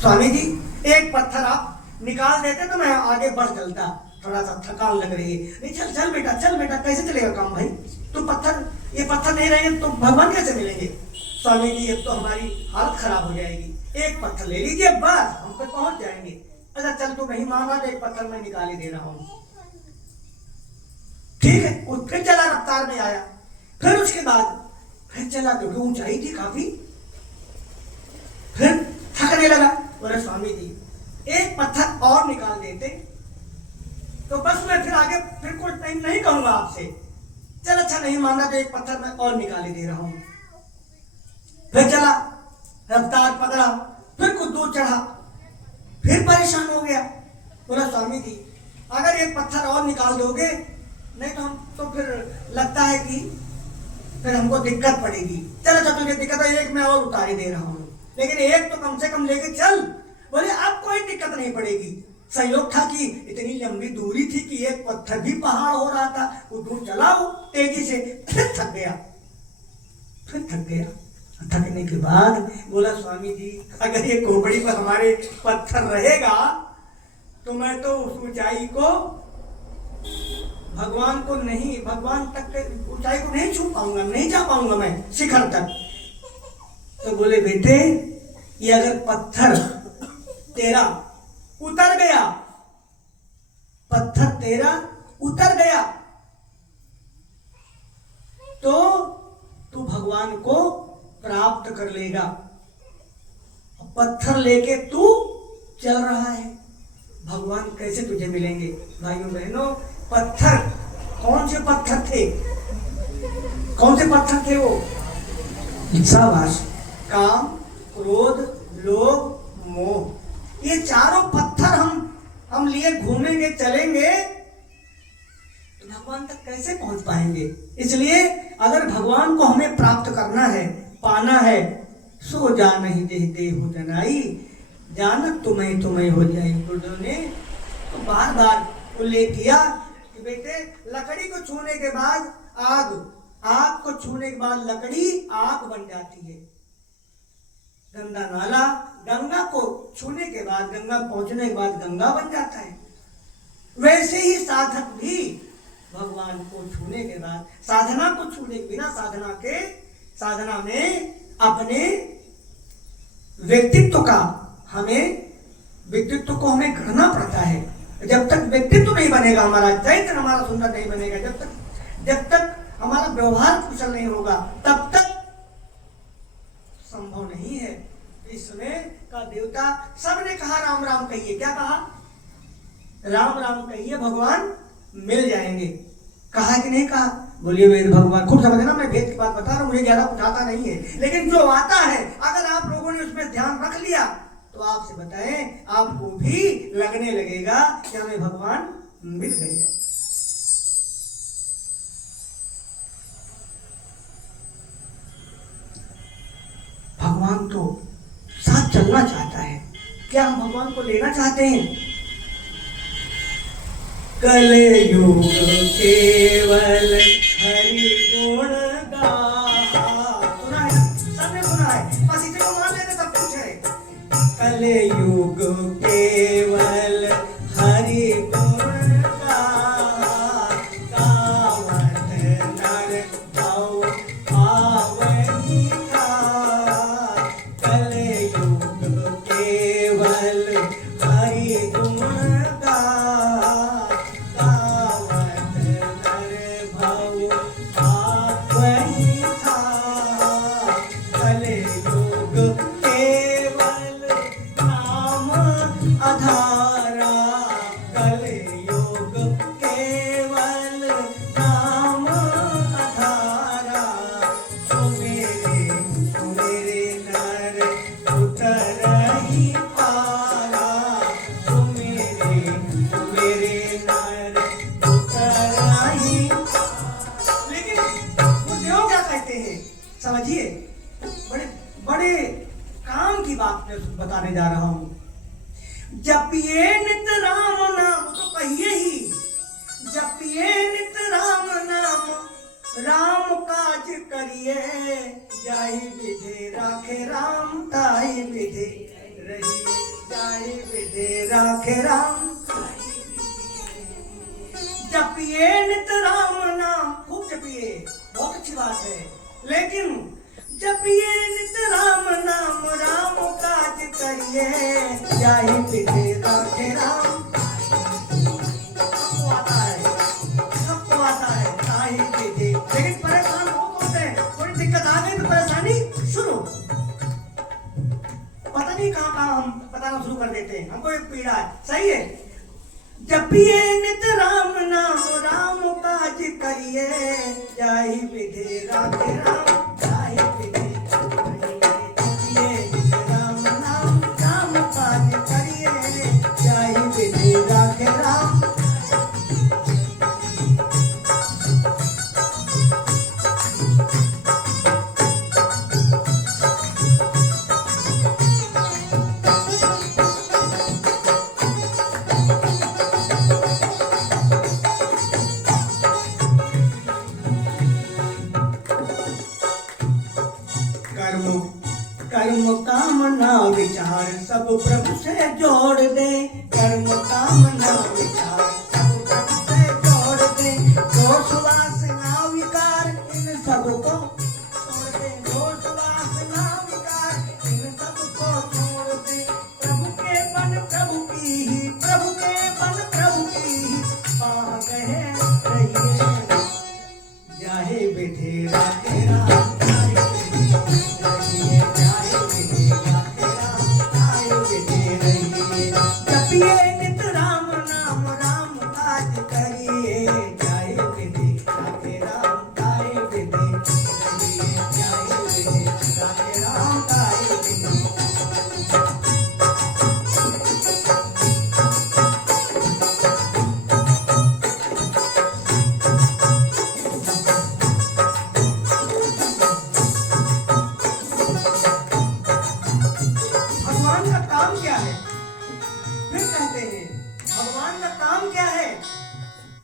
स्वामी जी एक पत्थर आप निकाल देते तो मैं आगे बढ़ चलता, थोड़ा सा थकान लग रही है। नहीं चल बेटा, कैसे चलेगा काम भाई, तू पत्थर ये पत्थर नहीं रहेंगे तो भगवान कैसे मिलेंगे? स्वामी जी अब तो हमारी हालत खराब हो जाएगी, एक पत्थर ले लीजिए बस हम पे पहुंच जाएंगे। अच्छा चल तू नहीं मांगा तो एक पत्थर मैं निकाल ही दे रहा हूं। ठीक है, वो फिर चला, रफ्तार में आया, फिर उसके बाद फिर चला क्योंकि ऊंचाई थी काफी, फिर थकने लगा। बोले स्वामी जी एक पत्थर और निकाल देते तो बस मैं फिर आगे फिर कुछ टाइम नहीं कहूंगा आपसे। चल अच्छा नहीं मांगा तो एक पत्थर मैं और निकाल ही दे रहा हूं। फिर चला, रफ्तार पकड़ा, फिर कुछ दूर चढ़ा, फिर परेशान हो गया। बोला स्वामी जी अगर एक पत्थर और निकाल दोगे नहीं तो हम तो फिर लगता है कि फिर हमको दिक्कत पड़ेगी। चलो चल तुझे दिक्कत है, एक मैं और उतार ही दे रहा हूं, लेकिन एक तो कम से कम लेके चल। बोले अब कोई दिक्कत नहीं पड़ेगी। संयोग था कि इतनी लंबी दूरी थी कि एक पत्थर भी पहाड़ हो रहा था, वो दूर चला वो तेजी से, फिर थक गया, फिर थक गया। थकने के बाद बोला स्वामी जी अगर ये खोपड़ी पर हमारे पत्थर रहेगा तो मैं तो उस ऊंचाई को भगवान तक ऊंचाई को नहीं छू पाऊंगा, नहीं जा पाऊंगा मैं शिखर तक। तो बोले बेटे ये अगर पत्थर तेरा उतर गया, पत्थर तेरा उतर गया तो तू भगवान को प्राप्त कर लेगा। पत्थर लेके तू चल रहा है, भगवान कैसे तुझे मिलेंगे? भाइयों बहनों पत्थर कौन से पत्थर थे? कौन से पत्थर थे वो? शाबाश, काम, क्रोध, लोभ, मोह, ये चारों पत्थर हम लिए घूमेंगे चलेंगे तो भगवान तक कैसे पहुंच पाएंगे? इसलिए अगर भगवान को हमें प्राप्त करना है, पाना है, सो जा नहीं देते हो जनाई, जानत तुम्हें हो जाए। गुरुदेव ने तो बार बार उल्लेख किया कि बेटे लकड़ी को छूने के बाद आग को छूने के बाद लकड़ी आग बन जाती है। गंगा नाला गंगा को छूने के बाद, गंगा पहुंचने के बाद गंगा बन जाता है। वैसे ही साधक भी भगवान को छूने के बाद, साधना को छूने के बिना, साधना में अपने व्यक्तित्व को हमें गढ़ना पड़ता है। जब तक व्यक्तित्व नहीं बनेगा हमारा, चरित्र हमारा सुंदर नहीं बनेगा, जब तक हमारा व्यवहार कुशल नहीं होगा तब तक संभव नहीं है। इसमें का देवता सबने कहा राम राम कहिए, क्या कहा? राम राम कहिए भगवान मिल जाएंगे। कहा कि नहीं कहा? बोलिए वेद भगवान, खूब समझना, मैं वेद की बात बता रहा हूं, मुझे ज्यादा कुछ आता नहीं है, लेकिन जो आता है अगर आप लोगों ने उसमें ध्यान रख लिया तो आपसे बताएं आपको भी लगने लगेगा कि हमें भगवान मिल गए। भगवान तो साथ चलना चाहता है, क्या हम भगवान को लेना चाहते हैं? कलयुग केवल हरि गुण गाहा, सुना है, सबने सुना है, बस इसे को मान लेते सब कुछ है। कलयुग केवल हरि गुण गाहा, गावत नर भव आवहि था। कलयुग केवल हरि गुण गाहा, गावत नर भव आवहि था। कलयुग केवल नाम आधारा, कलयुग केवल नाम आधारा। सुमेरे नर उतरहि पारा, सुमेरे नर उतरहि। लेकिन बुद्धियों क्या कहते हैं समझिए, बड़े बड़े काम की बात मैं बताने जा रहा हूं। जपिए नित राम नाम, तो कहिए ही, जपिए नित राम नाम, राम काज करिए, जाहि विधि राखे राम, ताहि विधि रही, जाहि विधि राखे राम। जपिए नित राम नाम, खूब जपिए बहुत अच्छी बात है, लेकिन जब ये नित राम नाम राम काज करिए, जाहि विधि राखे राम। सबको आता है, सबको आता है, जाहि विधि। लेकिन परेशान बहुत होते हैं, थोड़ी दिक्कत आ गई तो परेशानी शुरू, पता नहीं कहाँ हम बताना शुरू कर देते हैं, हमको एक पीड़ा है। सही है, जब ये नित राम नाम राम काज करिए, जाहि विधि राखे राम, जाहि विधि करिए। जब ये नित राम नाम राम काज करिए, जाहि विधि राखे राम। कर्म कामना विचार सब प्रभु से जोड़ दे, कर्म कामना विचार सब प्रभु से जोड़ दे। दोष वासना विकार इन सबको छोड़ दे, दोष वासना विकार इन सबको छोड़ दे। प्रभु के बन प्रभु की ही, प्रभु के बन प्रभु की ही पाह गए रहिए, जाहे विधि राखे राम।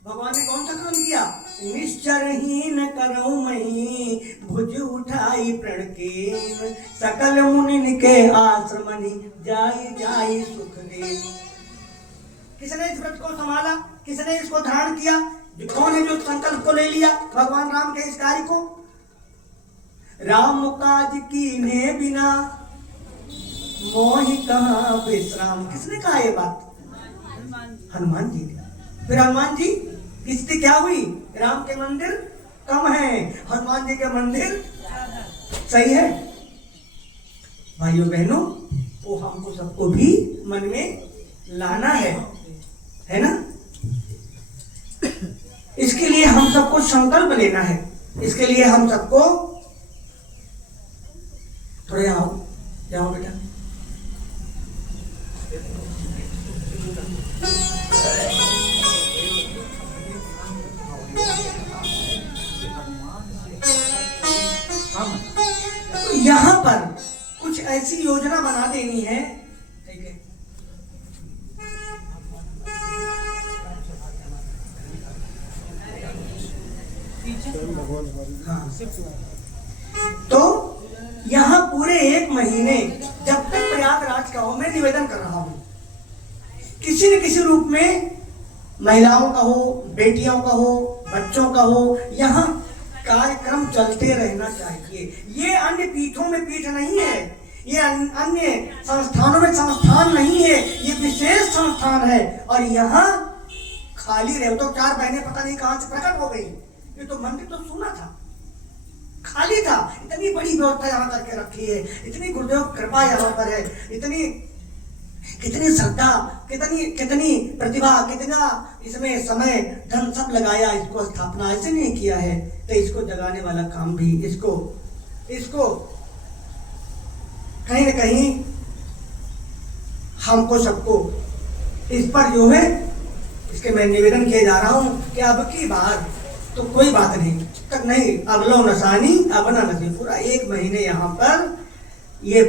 भगवान ने कौन सा काम किया? निश्चरहीन करऊं मही, भुज उठाई प्रण कीन, सकल मुनिन के आश्रमनि, जाई जाई सुख दे। किसने इस व्रत को संभाला? किसने इसको धारण किया? जो कौन है जो संकल्प को ले लिया भगवान राम के इस कार्य को? राम काज कीने बिना मोहि कहाँ विश्राम। किसने कहा ये बात? हनुमान जी ने। फिर हनुमान जी की स्थिति क्या हुई? राम के मंदिर कम है, हनुमान जी के मंदिर सही है। भाइयों बहनों, वो हमको सबको भी मन में लाना है ना? इसके लिए हम सबको संकल्प लेना है। इसके लिए हम सबको थोड़े आओ, जाओ बेटा। तो यहाँ पर कुछ ऐसी योजना बना देनी है, ठीक है? हाँ। तो यहाँ पूरे 1 महीने जब तक प्रयागराज का हो, मैं निवेदन कर रहा हूँ, किसी न किसी रूप में महिलाओं का हो, बेटियों का हो, बच्चों का हो, यहाँ कार्यक्रम चलते रहना चाहिए। ये अन्य पीठों में पीठ नहीं है, ये अन्य संस्थानों में संस्थान नहीं है, ये विशेष संस्थान है। और यहाँ खाली रहे तो 4 बहनें पता नहीं कहां से प्रकट हो गई। ये तो मंदिर तो सुना था, खाली था। इतनी बड़ी व्यवस्था यहाँ करके रखी है, इतनी गुरुदेव कृपा यहाँ पर है, कितनी श्रद्धा, कितनी प्रतिभा, कितना इसमें समय धन सब लगाया, इसको स्थापना ऐसे नहीं किया है। तो इसको जगाने वाला काम भी इसको कहीं न कहीं हमको सबको इस पर जो है, इसके मैं निवेदन किए जा रहा हूँ कि अब की बार तो कोई बात नहीं, अब लो नसानी अब ना नसी। पूरा 1 महीने यहाँ पर ये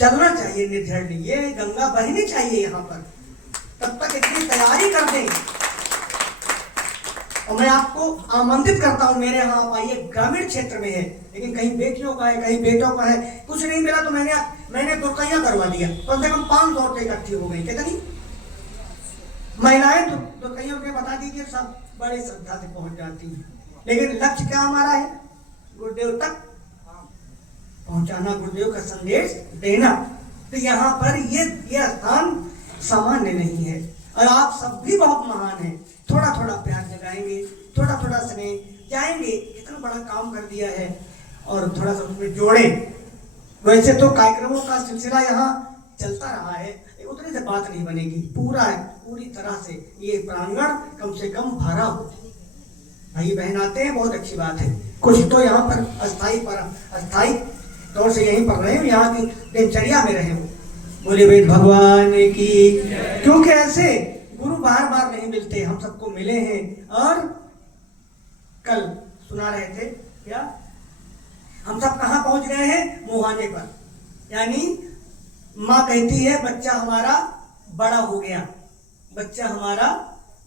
चलना चाहिए निर्धड़, ये गंगा बहनी चाहिए यहाँ पर। तब तक इतनी तैयारी कर दें। और मैं आपको आमंत्रित करता हूँ, मेरे यहाँ आप आइए। ग्रामीण क्षेत्र में है, लेकिन कहीं बेटियों का है, कहीं बेटों का है। कुछ नहीं मिला तो मैंने दुर्कैया करवा दिया। कम से कम 500 रुपये इकट्ठी हो गई। कितनी महिलाएं दुर्कैया रुपये बता दीजिए, सब बड़े श्रद्धा से पहुंच जाती हैं। लेकिन लक्ष्य क्या हमारा है? गुरुदेव तक पहुंचाना, गुरुदेव का संदेश देना। तो यहाँ पर ये स्थान सामान्य नहीं है और आप सब भी बहुत महान हैं। थोड़ा थोड़ा प्यार जगाएंगे, थोड़ा थोड़ा स्नेह जाएंगे, इतना बड़ा काम कर दिया है और थोड़ा सा उसमें जोड़ें। वैसे तो कार्यक्रमों का सिलसिला यहाँ चलता रहा है, उतने से बात नहीं बनेगी। पूरी तरह से ये प्रांगण कम से कम भरा हो। भाई बहन आते हैं, बहुत अच्छी बात है। कुछ तो यहाँ पर अस्थायी तौर से यहीं पर रहे हो, यहाँ की दिनचर्या में रहे हो। बोले वेद भगवान की। क्योंकि ऐसे गुरु बार बार नहीं मिलते, हम सबको मिले हैं। और कल सुना रहे थे क्या, हम सब कहाँ पहुंच गए हैं? मुहाने पर। यानी माँ कहती है बच्चा हमारा बड़ा हो गया, बच्चा हमारा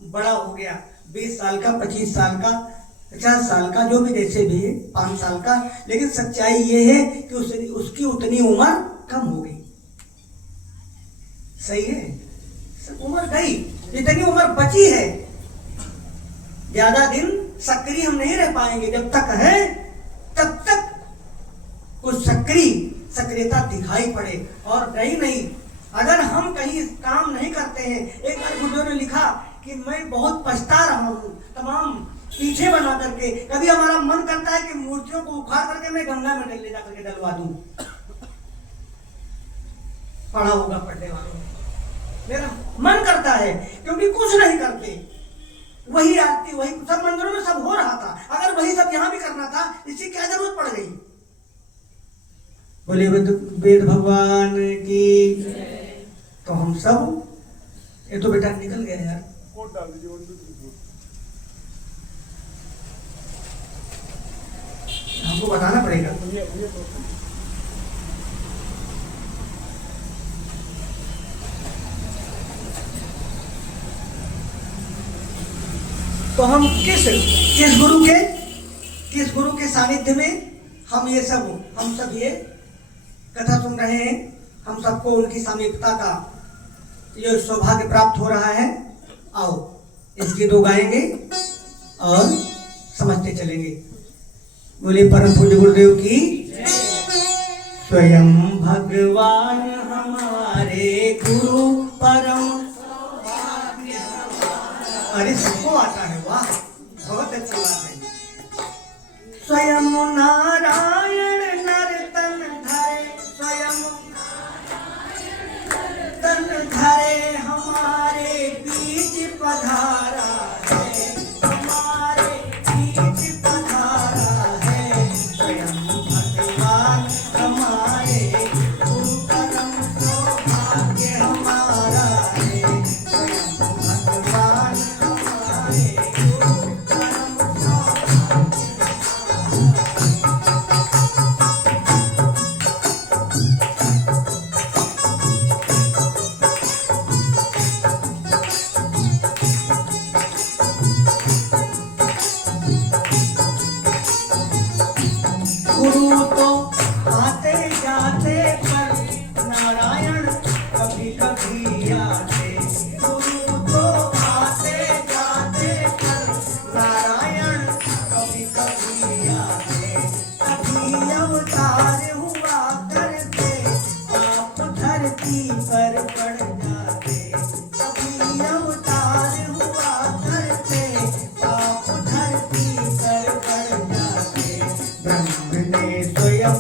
बड़ा हो गया, 20 साल का, 25 साल का, 50 साल का, जो भी जैसे भी है, 5 साल का। लेकिन सच्चाई ये है कि उसकी उतनी उम्र कम हो गई। सही है, उम्र गई, जितनी उम्र बची है। ज्यादा दिन सक्रिय हम नहीं रह पाएंगे। जब तक है तब तक कुछ सक्रियता दिखाई पड़े और कहीं नहीं। अगर हम कहीं काम नहीं करते हैं, एक बार गुरुदेव ने लिखा कि मैं बहुत पछता रहा हूँ तमाम पीछे बना करके। कभी हमारा मन करता है कि मूर्तियों को उखाड़ करके मैं गंगा में ले जा करके डलवा दूं। पढ़ा होगा पढ़ने वालों, मेरा मन करता है, क्योंकि कुछ नहीं करते। वही आरती, वही सब मंदिरों में सब हो रहा था, अगर वही सब यहाँ भी करना था, इसकी क्या जरूरत पड़ गई? बोले वेद भगवान की। तो हम सब, ये तो बेटा निकल गया यार, हमको बताना पड़ेगा। तो हम किस गुरु के सानिध्य में हम सब ये कथा सुन रहे हैं। हम सबको उनकी समीपता का ये सौभाग्य प्राप्त हो रहा है। आओ इसकी 2 गाएंगे और समझते चलेंगे। बोले परम पूज्य गुरुदेव की। स्वयं भगवान हमारे गुरु परम। अरे सबको आता है, वाह, बहुत अच्छी बात है। स्वयं नारायण नर तन धरे, स्वयं तन धरे हमारे बीच पधारा है, हमारे बीच पधारा है। स्वयं भगवान हमारे गुरु परम सौभाग्य हमारा है। स्वयं भगवान गुरु तो आते जाते पर नारायण कभी कभी आते। गुरु तो आते जाते पर नारायण कभी कभी आते। कभी अवतार हुआ करते, आप धरती पर पड़ जाते। कभी अवतार हुआ करते, आप धरती पर पड़ जाते। ब्रह्म ने स्वयं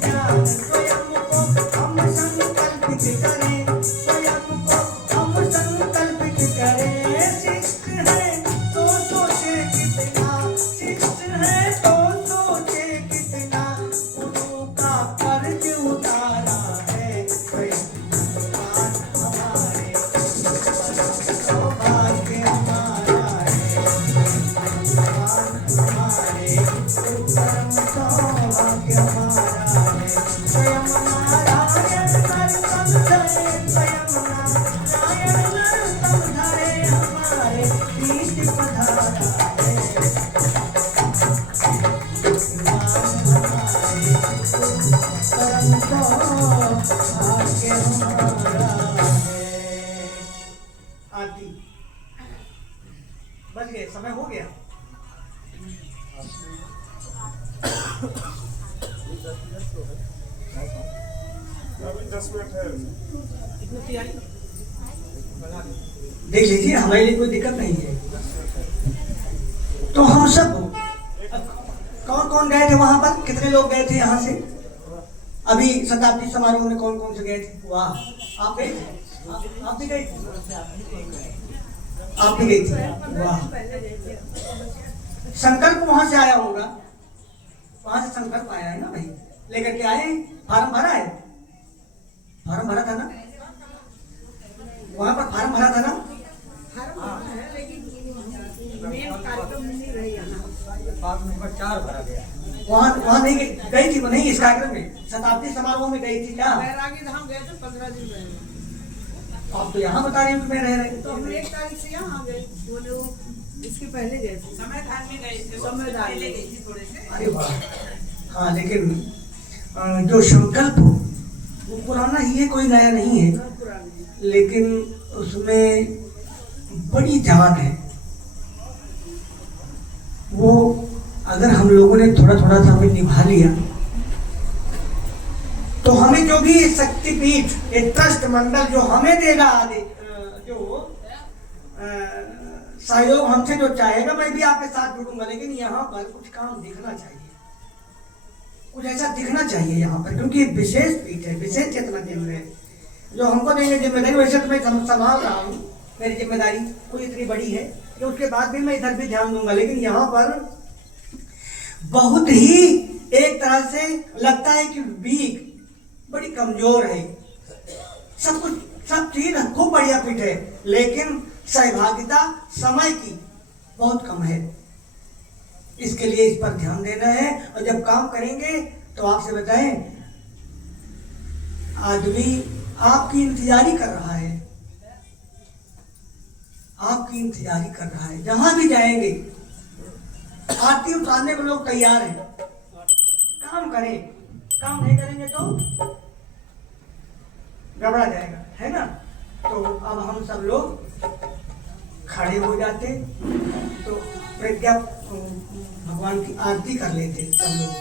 ज्ञान स्वयं को हम संकल्पित करें, स्वयं को हम संकल्पित करें। शिष्ट है तो सोचे कितना, शिष्ट है तो सोचे कितना, गुरु का कर्ज उतारा है स्वयं भगवान हमारे, सौभाग्य हमारा है भगवान हमारे, परम सौभाग्य हमारा है। स्वयं नारायण नरोत्तम धरे, स्वयं नारायण नरोत्तम धरे हमारे बीच पधारा है भगवान हमारे, परम सौभाग्य हमारा है। आरती बच गए, समय हो गया। अभी 10 मिनट है। देख लीजिए, हमारे लिए कोई दिक्कत नहीं है। तो हम सब कौन कौन गए थे वहां पर, कितने लोग गए थे यहाँ से? अभी शताब्दी समारोह में कौन कौन से गए थे? वाह, आप गए थे? आप भी गए थे? आप भी गई थी? वाह। संकल्प वहां से आया होगा, वहां से संकल्प आया है ना भाई, लेकर के आए, फार्म भरा है, फार्म भरा था ना वहां पर, फार्म भरा था ना? वहाँ नहीं गई थी वो, नहीं इस कार्यक्रम में, शताब्दी समारोह में गई थी क्या? हम गए थे 15 दिन रहे। आप तो यहाँ बता रहे हो कि मैं रह रहे तो हम 1 तारीख से यहाँ गए, वो लोग इसके पहले गए थे, समयदान में गए थे, समयदान में गई थी थोड़े से। अरे वाह। हाँ, लेकिन जो संकल्प वो पुराना ही है, कोई नया नहीं है, लेकिन उसमें बड़ी जान है। वो अगर हम लोगों ने थोड़ा थोड़ा सा हमें निभा लिया तो हमें जो भी शक्तिपीठ, एक ट्रस्ट मंडल जो हमें देगा, जो सहयोग हमसे जो चाहेगा, मैं भी आपके साथ जुड़ूंगा, लेकिन यहाँ पर कुछ काम दिखना चाहिए, कुछ ऐसा दिखना चाहिए यहाँ पर, क्योंकि विशेष पीठ है, विशेष चेतना केंद्र है। जो हमको देंगे जिम्मेदारी, वैसे तो मैं संभाल रहा हूँ, मेरी जिम्मेदारी कोई इतनी बड़ी है कि उसके बाद भी मैं इधर भी ध्यान दूंगा, लेकिन यहाँ पर बहुत ही एक तरह से लगता है कि वीक, बड़ी कमजोर है, सब कुछ, सब चीज खूब बढ़िया पीठ है, लेकिन सहभागिता समय की बहुत कम है। इसके लिए इस पर ध्यान देना है, और जब काम करेंगे तो आपसे बताएं, आदमी आपकी इंतजारी कर रहा है, आपकी इंतजारी कर रहा है, जहां भी जाएंगे आरती उतारने को लोग तैयार हैं। काम करें, काम नहीं करेंगे तो गड़बड़ा जाएगा, है ना? तो अब हम सब लोग खड़े हो जाते तो प्रज्ञा भगवान की आरती कर लेते सब लोग।